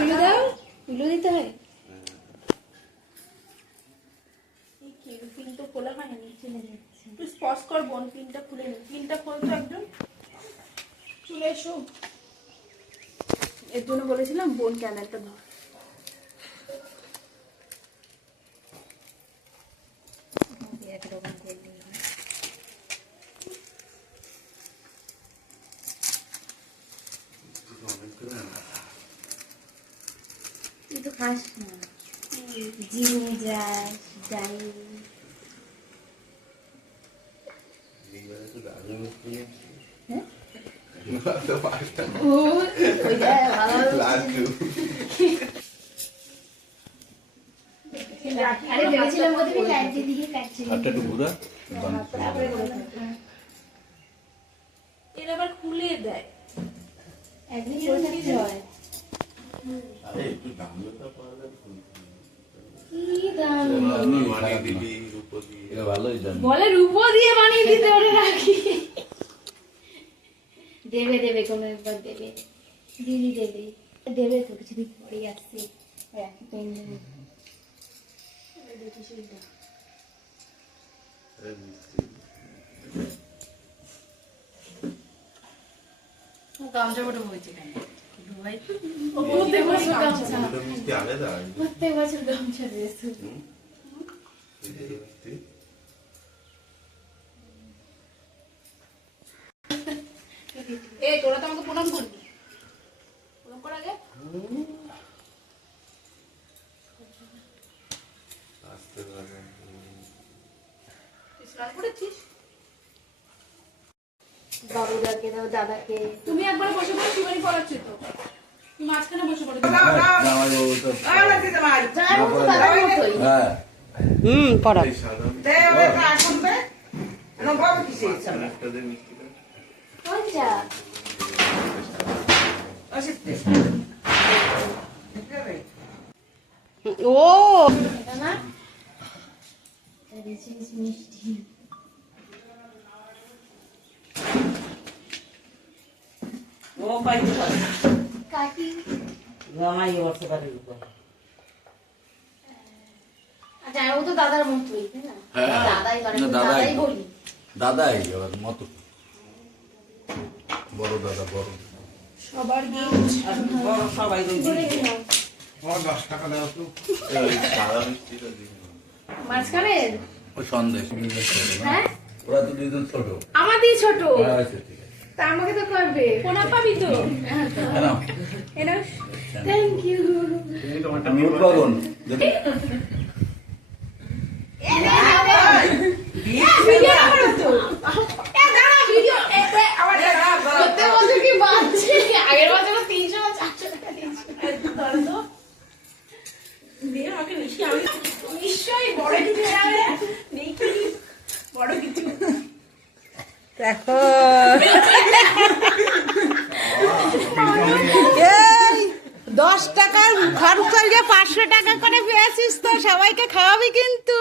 উলু দাও, উলু দিতে হয়। পিন তো খোলা হয় না, চলে যাচ্ছে। তুই স্পর্শ কর বোন, পিনটা খুলে নে। পিনটা খোলতো একদম। চলে এসো। এর জন্য বলেছিলাম বোন ক্যামেরাটা ধর। তুই তো খাস না, জিমে যাস, যাই আরে ভেবেছিলাম বোধহয় লাইটে দিকে কাটছে। এর আবার খুলে দেয়। একদিন করে থাকতে হয়। কি দাম বলে রূপো দিয়ে বানিয়ে দিতে ওরে রাখি। দেবে দেবে কোনো একবার দেবে, দিদি দেবে দেবে তো কিছুদিন পরেই আসছে। গামছা বড় হয়েছে কেন? প্রত্যেক বছর গামছা দিয়েছে। এই তোরা তো আমাকে প্রণাম করবি। প্রণাম কর আগে। স্নান করেছিস? বাবুদাকে দাও, দাদাকে। তুমি একবার বসে বসে শিবানী পড়াচ্ছি তো। তুমি মাঝখানে বসে পড়ে। পড়া ও মিষ্টি কাকি আচ্ছা, ও তো দাদার মতোই, তাই না? দাদাই করে, দাদাই বলি। দাদাই ওর মতো, বড় দাদা, বড় সবার গিফট সবাই মাঝখানে ওই সন্দেশ। হ্যাঁ ওরা তো দুইজন ছোট। আমাদের ছোট, আচ্ছা ঠিক আছে। তা আমাকে তো করবে। প্রণাম পাবি তো। হ্যাঁ এনা থ্যাংক ইউ। মিউট করুন। ভিডিও করো তো। দাঁড়া ভিডিও আবার প্রত্যেক বছর কি বাঁচছে? আগের বছর 300 বা 400 টাকা দিয়েছি। ধরো তো দিয়ে আমাকে বেশি, আমি নিশ্চয়ই বড় কিছু হবে। দেখি বড় কিছু দেখো 10 টাকার খরচ করে 500 টাকা করে পেয়েছিস তো, সবাইকে খাওয়াবি কিন্তু।